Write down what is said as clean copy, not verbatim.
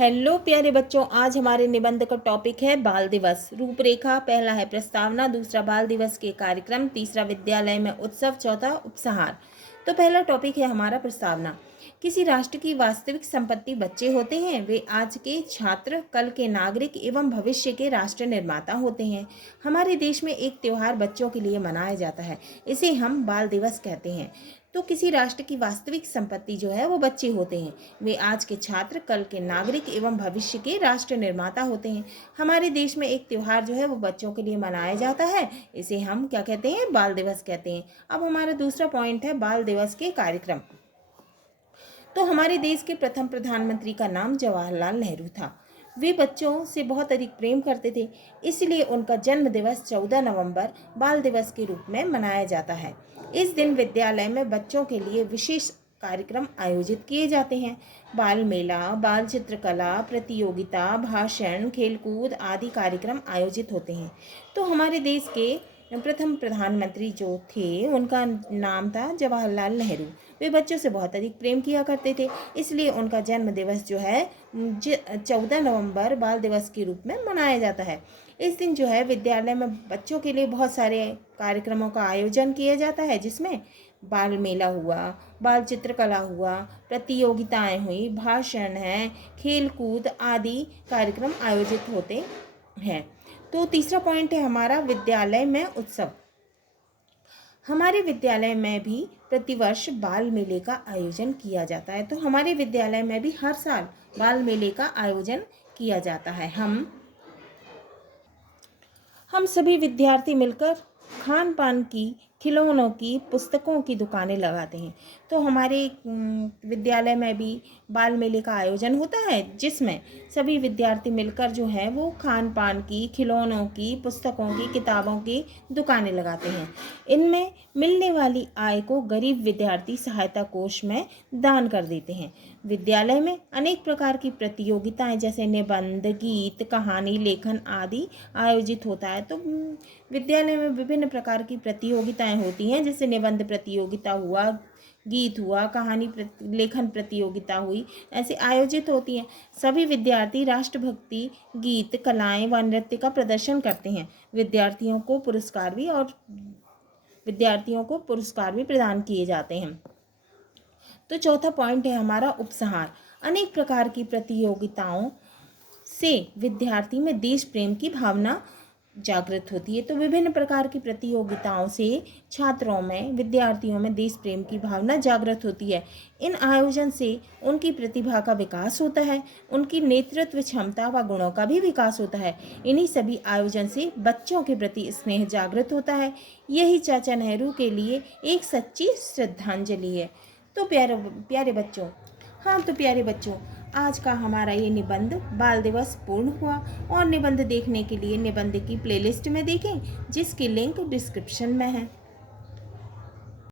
Hello प्यारे बच्चों, आज हमारे निबंध का टॉपिक है बाल दिवस। रूपरेखा: पहला है प्रस्तावना, दूसरा बाल दिवस के कार्यक्रम, तीसरा विद्यालय में उत्सव, चौथा उपसंहार। तो पहला टॉपिक है हमारा प्रस्तावना। किसी राष्ट्र की वास्तविक संपत्ति बच्चे होते हैं। वे आज के छात्र, कल के नागरिक एवं भविष्य के राष्ट्र निर्माता होते हैं। हमारे देश में एक त्योहार बच्चों के लिए मनाया जाता है, इसे हम बाल दिवस कहते हैं। तो किसी राष्ट्र की वास्तविक संपत्ति जो है वो बच्चे होते हैं। वे आज के छात्र, कल के नागरिक एवं भविष्य के राष्ट्र निर्माता होते हैं। हमारे देश में एक त्योहार जो है वो बच्चों के लिए मनाया जाता है, इसे हम क्या कहते हैं? बाल दिवस कहते हैं। अब हमारा दूसरा पॉइंट है बाल दिवस के कार्यक्रम। तो हमारे देश के प्रथम प्रधानमंत्री का नाम जवाहरलाल नेहरू था। वे बच्चों से बहुत अधिक प्रेम करते थे, इसलिए उनका जन्म दिवस 14 नवंबर बाल दिवस के रूप में मनाया जाता है। इस दिन विद्यालय में बच्चों के लिए विशेष कार्यक्रम आयोजित किए जाते हैं। बाल मेला, बाल चित्रकला प्रतियोगिता, भाषण, खेलकूद आदि कार्यक्रम आयोजित होते हैं। तो हमारे देश के प्रथम प्रधानमंत्री जो थे उनका नाम था जवाहरलाल नेहरू। वे बच्चों से बहुत अधिक प्रेम किया करते थे, इसलिए उनका जन्म दिवस जो है 14 नवंबर बाल दिवस के रूप में मनाया जाता है। इस दिन जो है विद्यालय में बच्चों के लिए बहुत सारे कार्यक्रमों का आयोजन किया जाता है, जिसमें बाल मेला हुआ, बाल चित्रकला हुआ, प्रतियोगिताएं हुई, भाषण है, खेलकूद आदि कार्यक्रम आयोजित होते हैं। तो तीसरा पॉइंट है हमारा विद्यालय में उत्सव। हमारे विद्यालय में भी प्रतिवर्ष बाल मेले का आयोजन किया जाता है। तो हमारे विद्यालय में भी हर साल बाल मेले का आयोजन किया जाता है। हम सभी विद्यार्थी मिलकर खान पान की, खिलौनों की, पुस्तकों की दुकानें लगाते हैं। तो हमारे विद्यालय में भी बाल मेले का आयोजन होता है, जिसमें सभी विद्यार्थी मिलकर जो है वो खान पान की, खिलौनों की, पुस्तकों की, किताबों की दुकानें लगाते हैं। इनमें मिलने वाली आय को गरीब विद्यार्थी सहायता कोष में दान कर देते हैं। विद्यालय में अनेक प्रकार की प्रतियोगिताएं जैसे निबंध, गीत, कहानी लेखन आदि आयोजित होता है। तो विद्यालय में विभिन्न प्रकार की प्रतियोगिताएं होती हैं, जैसे निबंध प्रतियोगिता हुआ, गीत हुआ, कहानी लेखन प्रतियोगिता हुई, ऐसे आयोजित होती हैं। सभी विद्यार्थी राष्ट्रभक्ति गीत, कलाएं व नृत्य का प्रदर्शन करते हैं। विद्यार्थियों को पुरस्कार भी प्रदान किए जाते हैं। तो चौथा पॉइंट है हमारा उपसंहार। अनेक प्रकार की प्रतियोगिताओं से विद्यार्थी में देश प्रेम की भावना जागृत होती है। तो विभिन्न प्रकार की प्रतियोगिताओं से छात्रों में, विद्यार्थियों में देश प्रेम की भावना जागृत होती है। इन आयोजन से उनकी प्रतिभा का विकास होता है, उनकी नेतृत्व क्षमता व गुणों का भी विकास होता है। इन्हीं सभी आयोजन से बच्चों के प्रति स्नेह जागृत होता है। यही चाचा नेहरू के लिए एक सच्ची श्रद्धांजलि है। तो प्यारे बच्चों, आज का हमारा ये निबंध बाल दिवस पूर्ण हुआ। और निबंध देखने के लिए निबंध की प्लेलिस्ट में देखें, जिसकी लिंक डिस्क्रिप्शन में है।